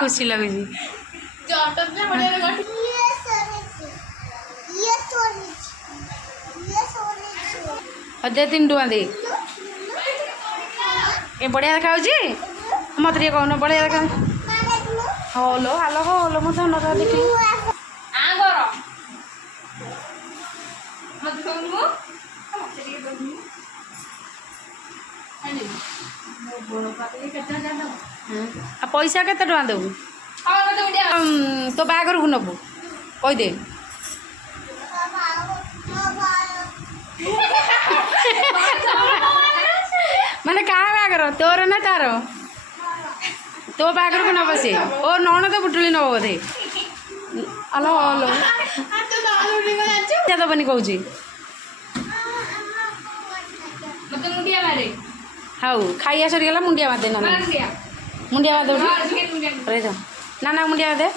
खुशी लगुच दे 3 टुआ दे ए बढ़िया देखा मत टे कौन बढ़िया देखा हलो हालो हलो मत देखी पैसा केते टका देबू तो बागर को नबू कहीदे माने क्या बागर तोर ना तार तो बागर को नब से ओ नौन तो बुटुली नब बोधे हलो हलो दबनी कौची हाउ खाइया सरीगला मुंडिया मार दे ना मुंडिया मार दे ना ना मुंडिया दे